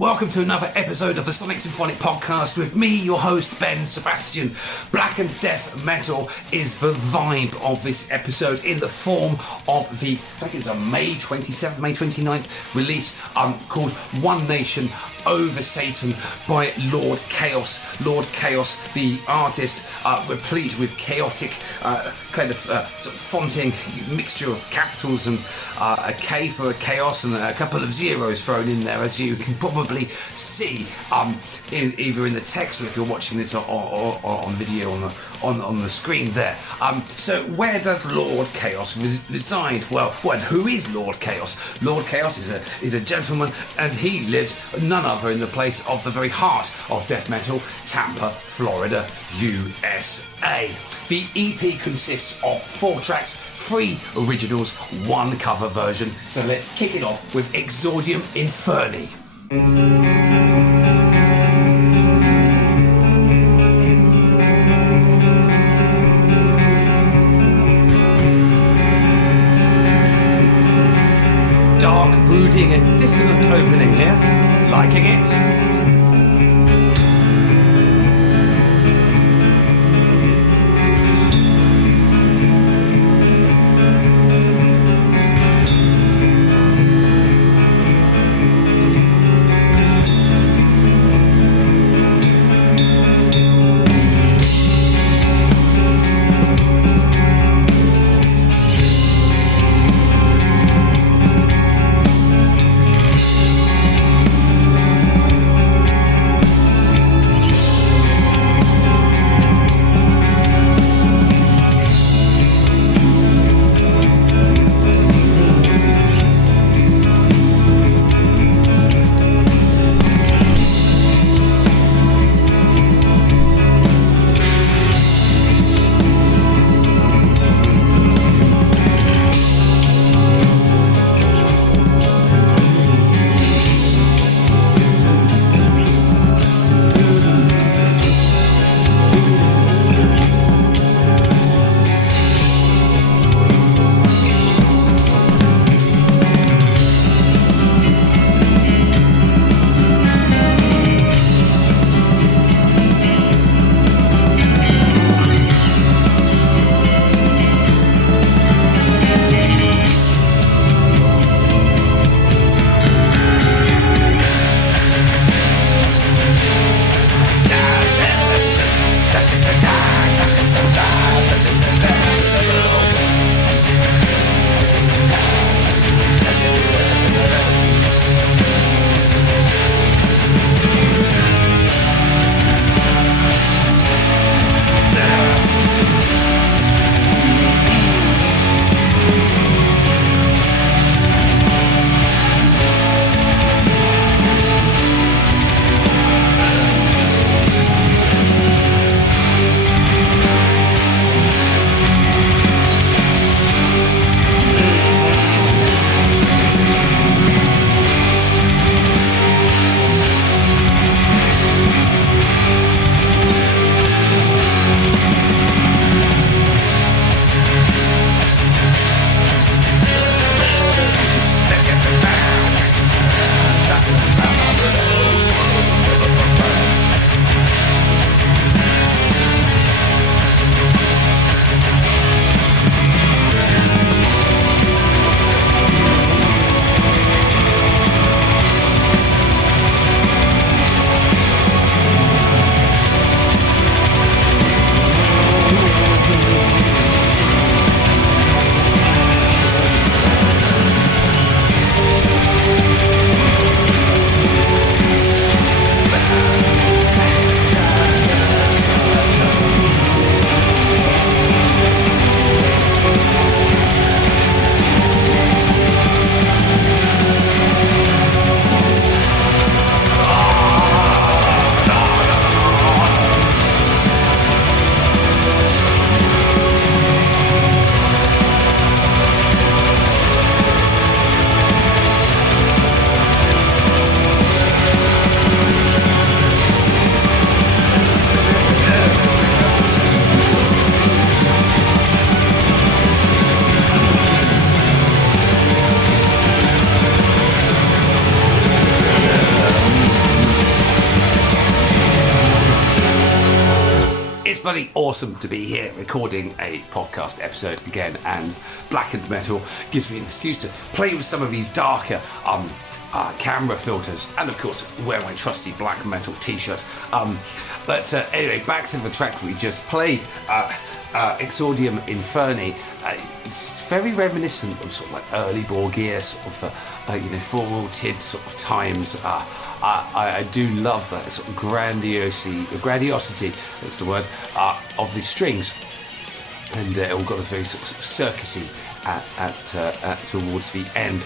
Welcome to another episode of the Sonic Symphonic podcast with me, your host, Ben Sebastian. Black and death metal is the vibe of this episode in the form of the, I think it's a May 27th, May 29th release called One Nation Over Satan by l0rd kha0s. l0rd kha0s, the artist, replete with chaotic kind of sort of fonting mixture of capitals and a K for a kha0s and a couple of zeros thrown in there, as you can probably see either in the text or if you're watching this on video on the screen there. So where does l0rd kha0s reside? Well, who is l0rd kha0s? l0rd kha0s is a gentleman, and he lives none other in the place of the very heart of death metal, Tampa, Florida, USA. The EP consists of 4 tracks, 3 originals, 1 cover version. So let's kick it off with Exordium Inferni. Dark, brooding and dissonant opening here. Liking it? It's bloody awesome to be here recording a podcast episode again, and blackened metal gives me an excuse to play with some of these darker camera filters, and of course wear my trusty black metal t-shirt. But anyway, back to the track we just played, Exordium Inferni. It's very reminiscent of sort of like early Borgir, sort of forward sort of times. I do love that sort of grandiosity, that's the word, of the strings, and it all got a very sort of circusy at towards the end.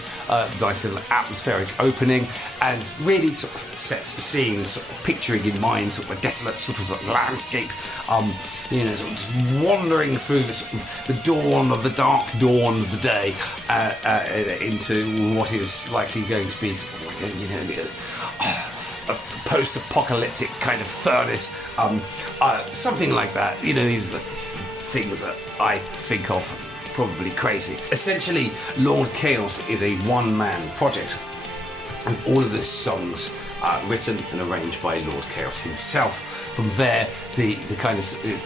Nice little atmospheric opening, and really sort of sets the scene, sort of picturing in mind sort of a desolate sort of like landscape, sort of just wandering through the sort of the dawn of the dark dawn of the day into what is likely going to be sort of like a post-apocalyptic kind of furnace, something like that. These are the things that I think of. Probably crazy. Essentially, l0rd kha0s is a one-man project, with all of the songs written and arranged by l0rd kha0s himself. From there, the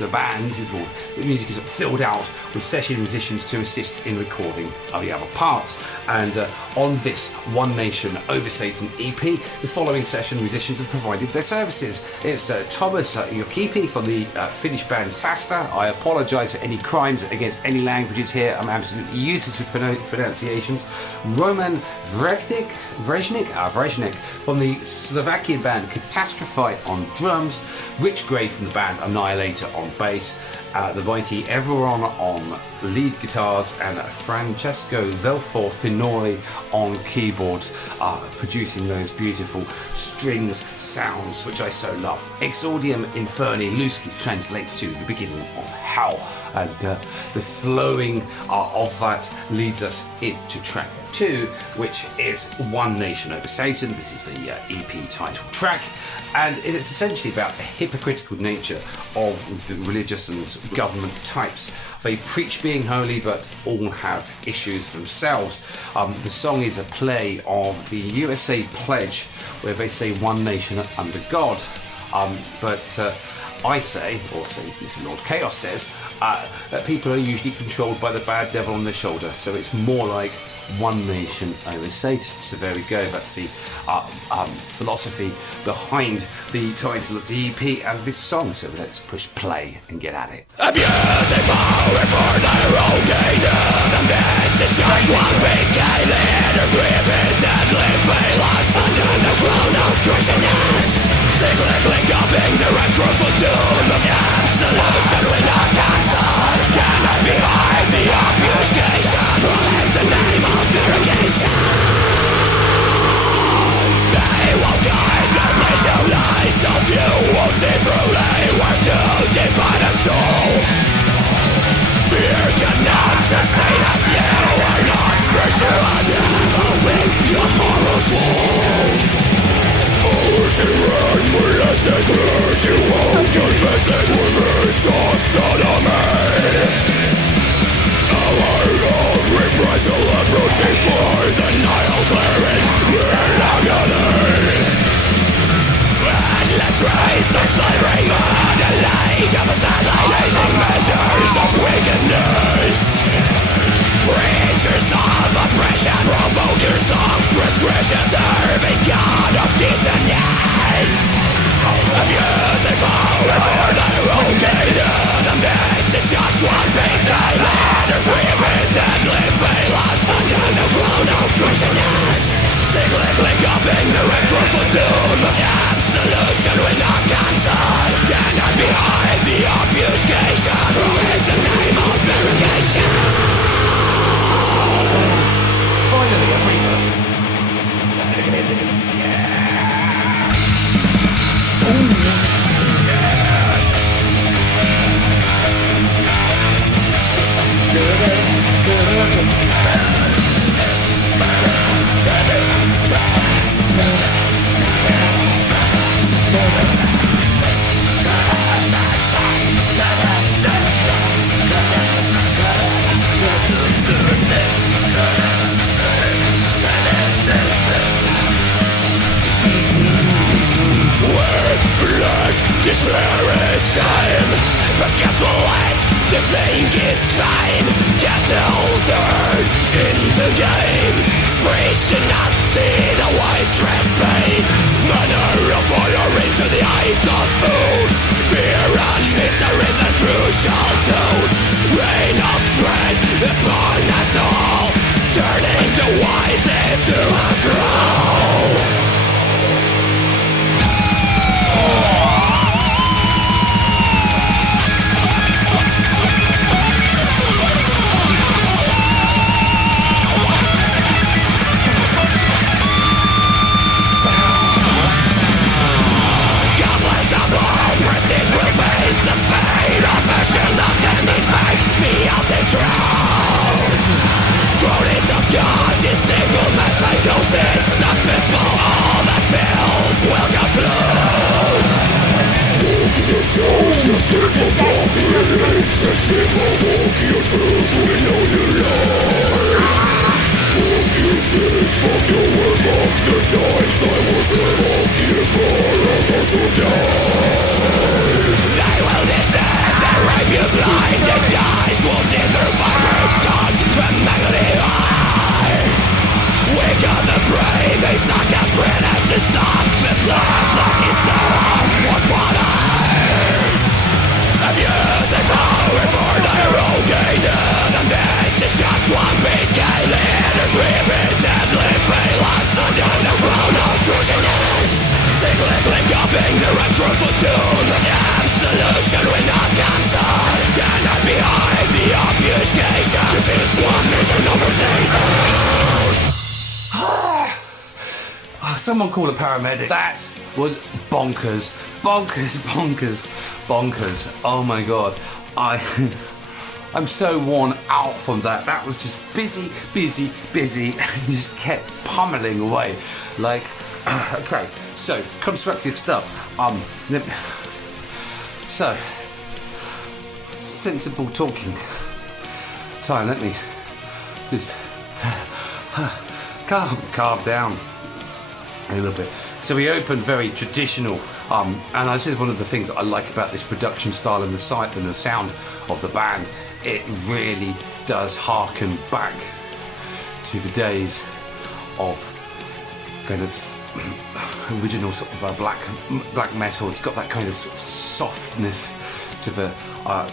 band, the music is filled out with session musicians to assist in recording of the other parts. And on this One Nation Over Satan EP, the following session musicians have provided their services. It's Thomas Jokipi from the Finnish band Sasta. I apologise for any crimes against any languages here. I'm absolutely useless with pronunciations. Roman Vrejnik from the Slovakian band Catastrophe on drums. Rich Gray from the band Annihilator on bass, the mighty Everon on lead guitars, and Francesco Velfor Finori on keyboards, producing those beautiful strings sounds which I so love. Exordium Inferni loosely translates to the beginning of hell, and the flowing of that leads us into track 2, which is One Nation Over Satan. This is the EP title track, and it's essentially about the hypocritical nature of the religious and government types. They preach being holy, but all have issues themselves. The song is a play of the USA Pledge, where they say one nation under God. But I say, or say Mr. l0rd kha0s says, that people are usually controlled by the bad devil on their shoulder. So it's more like One Nation Over Satan. So there we go. That's the philosophy behind the title of the EP and this song. So let's push play and get at it. Abusing power for their own gain, and this is just one big game. Leaders repeatedly fail us under the crown of Christianness, cyclically copying their truthful doom. Absolution will not cancel, cannot be hide the obfuscation. What is the name of derogation? They will guide their leisure lies, so few won't see through. They work to define a soul. Fear cannot sustain us. You are not virtuous. Following your morals fall. Oh, she ran me yesterday. She won't confess it with me, so sodomy. Reprisal approaching for the Nile clearing in agony. Endless race of slavery, modeling of assimilating measures of wickedness. Preachers of oppression, provokers of transgression, serving God of dissonance. Abusing power for their own gain, and this is just one big game. Leaders repeatedly fail us under the crown of Christianness, cyclically copying the truthful doom. Absolution will not cancel, cannot be hide the obfuscation. Who is the name of derogation? Finally, a breather. it's fine. Cattle turn into game. Priests do not see the widespread pain. Manner of fire into the eyes of fools. Fear and misery, the crucial tools. Reign of dread upon us all, turning the wise into a thrall. Prestige will face the fate of passion of them in vain. The ultimate throne. Cronies of God, deceitfulness, psychosis, abysmal. All that filth will conclude. Walk the chose, your simple walk, release the simple walk, your truth, we know you lie. Walk your sins, fuck your word, fuck the times I was with. Fuck you for all those who died. They will descend, they rape you blind, and dies will neither virus tongue, ameliorate high. We got the prey, they suck the bread and to suck the blood like it's no harm, what waters. Abusing power for their own gain, and this is just one big game. Leaders repeatedly fail us under the crown of cruciness. Cyclically copying the retro tune. Absolution will not consult. Cannot be behind the obfuscation. This is one nation over Satan. Someone call a paramedic. That was bonkers. Bonkers. Oh my god. I'm so worn out from that. That was just busy, and just kept pummeling away. Like, okay, so constructive stuff. So sensible talking. Sorry, let me just calm down a little bit. So we opened very traditional, and this is one of the things that I like about this production style and the site and the sound of the band. It really does harken back to the days of kind of original sort of black metal. It's got that kind of sort of softness to the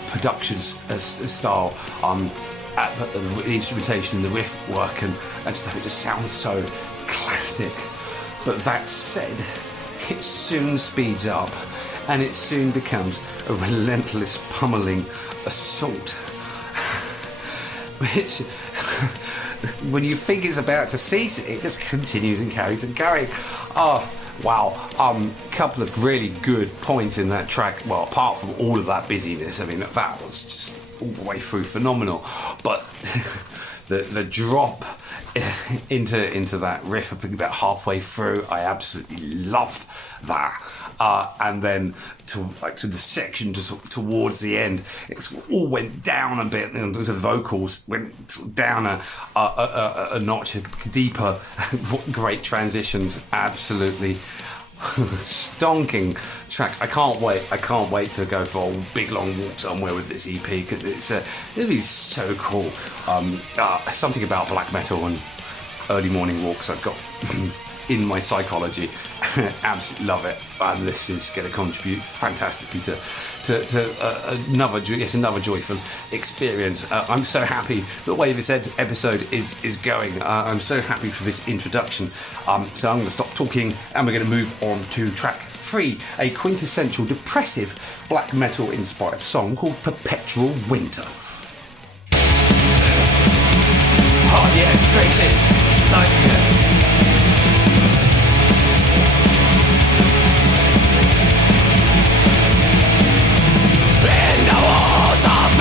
production style. The instrumentation and the riff work and stuff. It just sounds so classic. But that said, it soon speeds up and it soon becomes a relentless pummeling assault. Which, when you think it's about to cease, it just continues and carries and carries. Oh, wow. Couple of really good points in that track. Well, apart from all of that busyness, I mean, that was just all the way through phenomenal. But the drop into that riff, I think about halfway through, I absolutely loved that. And then to the section towards the end, it all went down a bit, and the vocals went down a notch deeper. What great transitions! Absolutely stonking track. I can't wait to go for a big long walk somewhere with this EP, because it is so cool. Something about black metal and early morning walks I've got in my psychology. Absolutely love it, and this is going to contribute fantastically to another joyful experience. I'm so happy the way this episode is going. I'm so happy for this introduction. So I'm going to stop talking and we're going to move on to track 3, a quintessential depressive black metal inspired song called Perpetual Winter. Oh yeah, straight in. Like, yeah.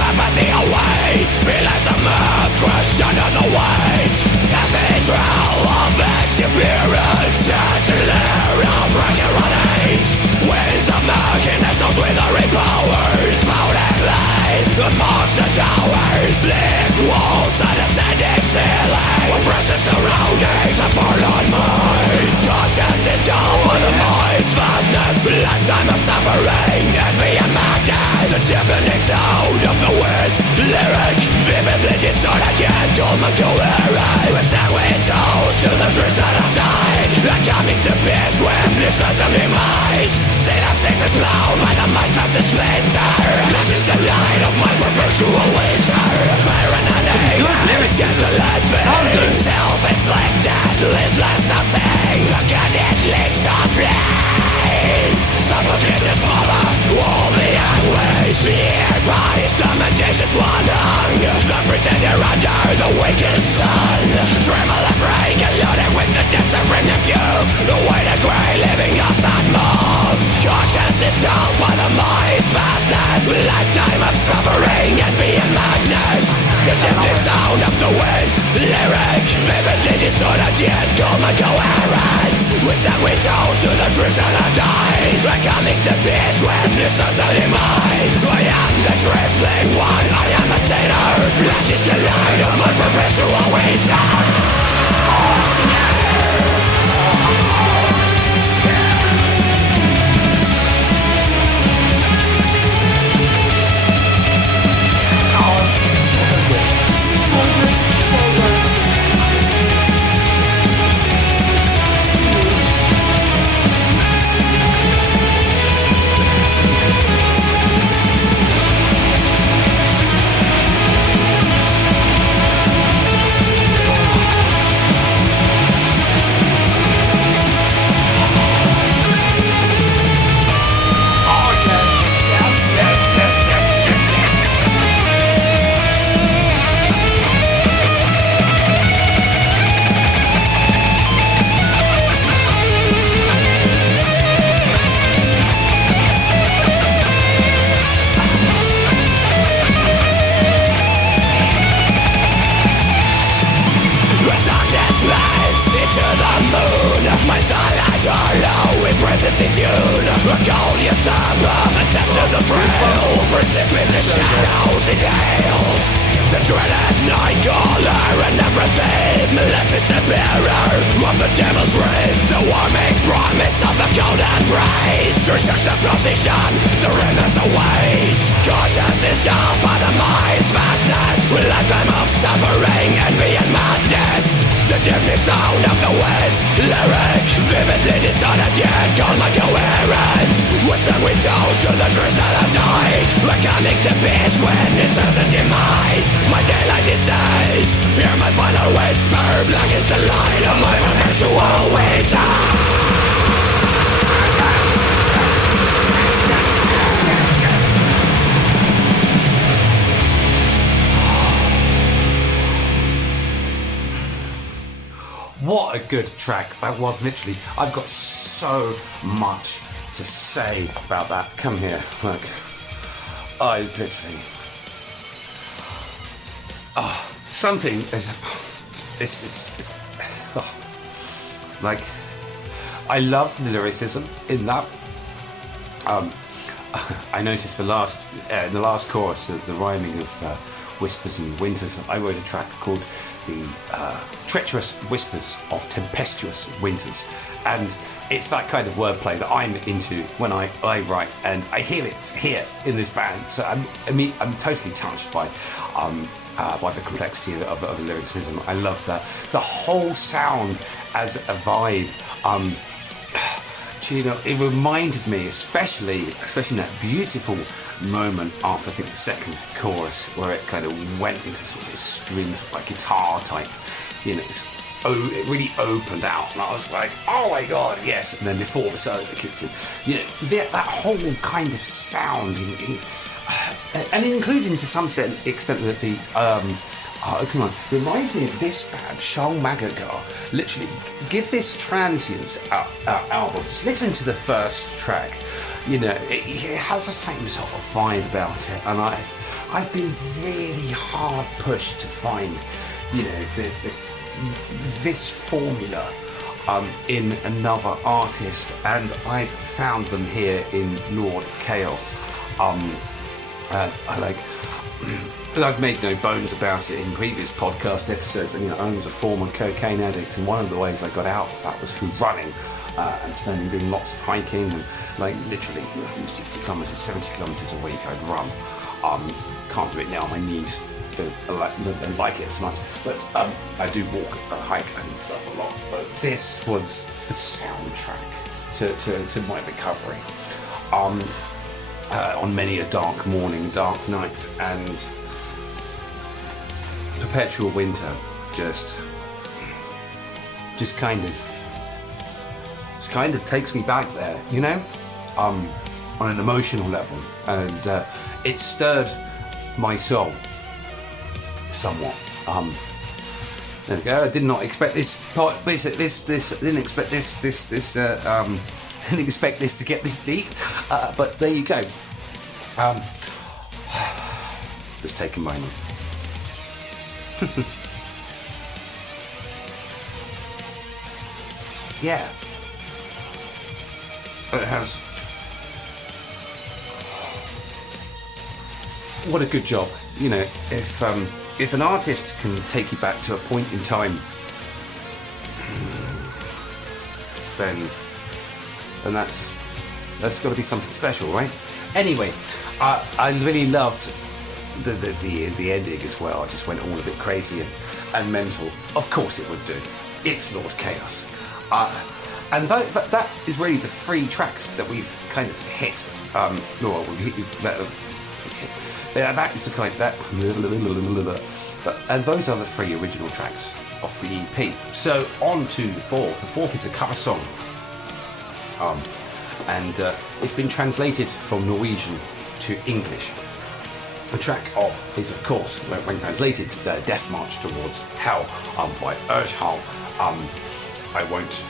Apathy awaits, pillars of mirth crushed under the weight. Cathedral of experience, dancing lair of regulate. Winds of murkiness, those withering powers, foul and light amongst the towers. Bleak walls and ascending ceiling, oppressive surroundings, a forlorn mind. Conscience is dulled by the mind's vastness, lifetime of suffering, envy and madness. The deafening sound of the winds, lyrical certain demise. Synapses explode when the mind starts to splinter. That is the light of my perpetual winter. Marinating, desolate pain. Self-inflicted, listless sousing. Again leaks of flames. Suffocate the smother, all the anguish. Nearby is the mendacious one hung. The pretender under the wicked sun. Tremble and break, loaded with the desperate fume. The weighted grey living us unmoved. Cautious is told by the mind's vastness. Lifetime of suffering, envy and madness. The deadly sound of the winds, lyric. Vividly disordered yet calm and coherent. We sang we toast to the truth and the died. Coming to peace when this certain demise. I am the trifling one, I am a sinner. Black is the light of my perpetual winter. Sound of the winds, lyric. Vividly dishonored yet calm and coherent. We sang we toast to the truths that have died. We're coming to peace when it's certain demise. My daylight is says, hear my final whisper. Black is the light of my perpetual winter. What a good track that was. Literally, I've got so much to say about that. Come here, look. I literally... something is... It's like, I love the lyricism in that. I noticed in the last chorus, the rhyming of whispers and winters. I wrote a track called the treacherous whispers of tempestuous winters, and it's that kind of wordplay that I'm into when I write, and I hear it here in this band. So I'm totally touched by the complexity of the lyricism. I love that the whole sound as a vibe. You know, it reminded me, especially in that beautiful moment after I think the second chorus, where it kind of went into sort of this strings like guitar type, you know, it really opened out, and I was like, oh my god, yes. And then before the solo kicked in, you know, that whole kind of sound, and including to some extent that the reminds me of this band, Shylmagoghnar. Literally, give this Transience album, just listen to the first track. You know, it has the same sort of vibe about it, and I've been really hard pushed to find, you know, this formula in another artist, and I've found them here in l0rd kha0s. I've made no bones about it in previous podcast episodes. You know, I was a former cocaine addict, and one of the ways I got out of that was through running and doing lots of hiking, and like literally 60 kilometers, 70 kilometers a week I'd run. Can't do it now, my knees don't like it as much, but I do walk, hike and stuff a lot. But this was the soundtrack to my recovery. On many a dark morning, dark night, and Perpetual Winter just kind of takes me back there, you know, on an emotional level, and it stirred my soul somewhat. There we go. I did not expect this part. I didn't expect this. Didn't expect this to get this deep. But there you go. Let's take a moment. Yeah. It has. What a good job. You know, if an artist can take you back to a point in time, then that's got to be something special, right? Anyway, I really loved the ending as well. I just went all a bit crazy and mental. Of course it would do. It's Lord Kha0s. And that is really the 3 tracks that we've kind of hit. That is the kind that. And those are the 3 original tracks of the EP. So on to the 4th. The 4th is a cover song. And it's been translated from Norwegian to English. The track is, of course, when translated, the Death March Towards Hell by Urshal. I won't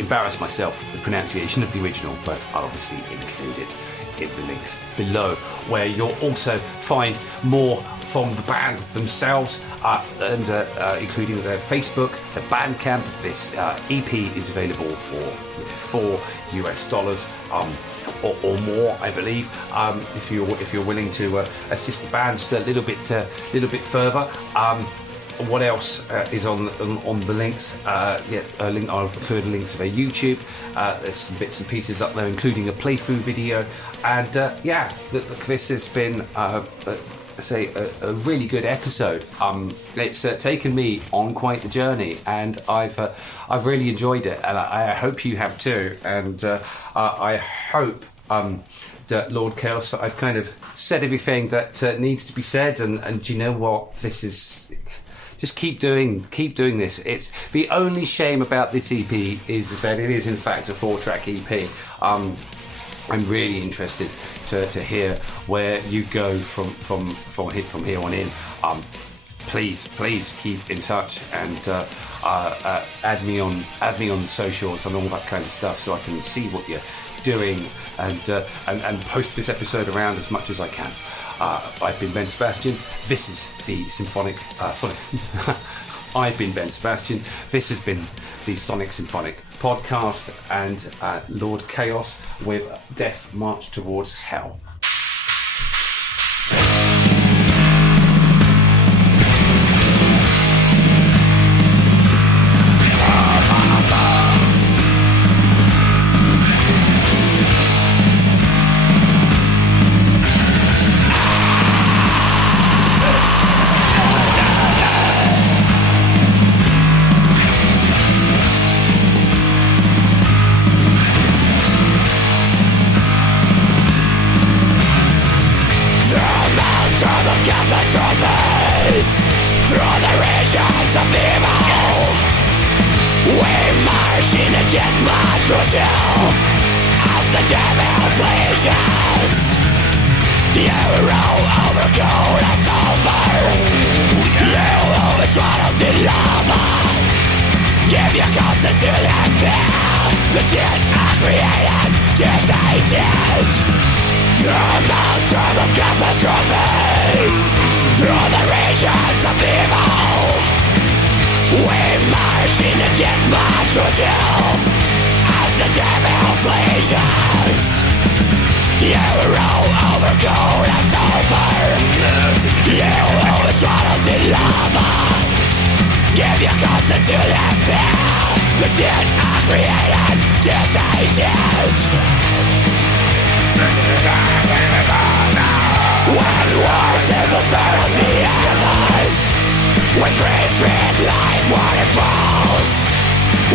embarrass myself with the pronunciation of the original, but I'll obviously include it in the links below, where you'll also find more from the band themselves, and including their Facebook, their bandcamp. This EP is available for $4 or more, I believe, if you're willing to assist the band just a little bit further. What else is on the links? I'll include links to their YouTube. There's some bits and pieces up there, including a playthrough video. And this has been a really good episode. It's taken me on quite the journey, and I've really enjoyed it, and I hope you have too. And I hope that Lord Kha0s, I've kind of said everything that needs to be said, and you know what? This is. Just keep doing this. It's the only shame about this EP is that it is in fact a 4-track EP. I'm really interested to hear where you go from here on in. Please keep in touch and add me on the socials and all that kind of stuff, so I can see what you're doing and post this episode around as much as I can. I've been Ben Sebastian. This is the Symphonic. I've been Ben Sebastian. This has been the Sonic Symphonic podcast, and Lord Kha0s with Death March Towards Hell.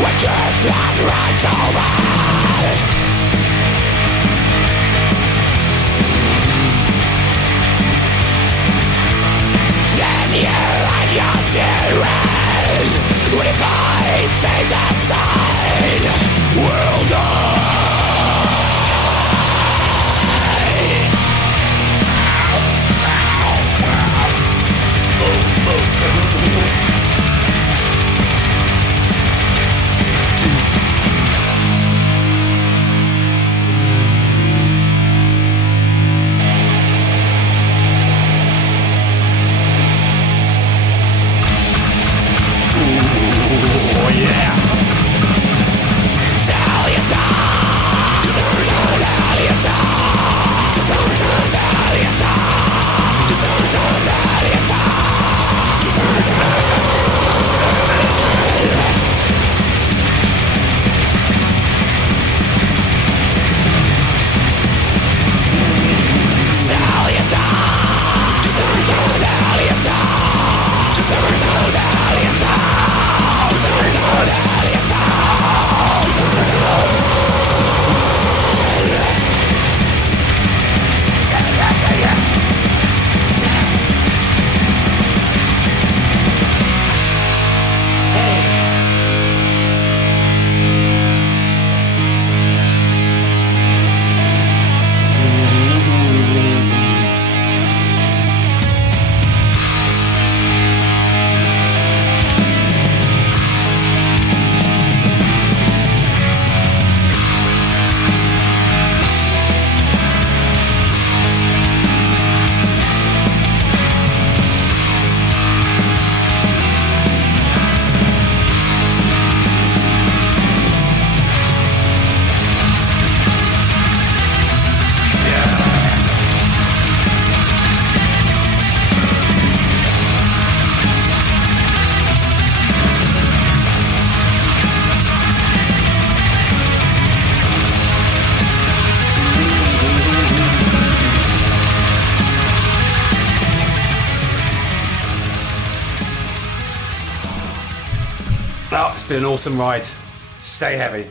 When curse that rise over Oh, it's been an awesome ride. Stay heavy.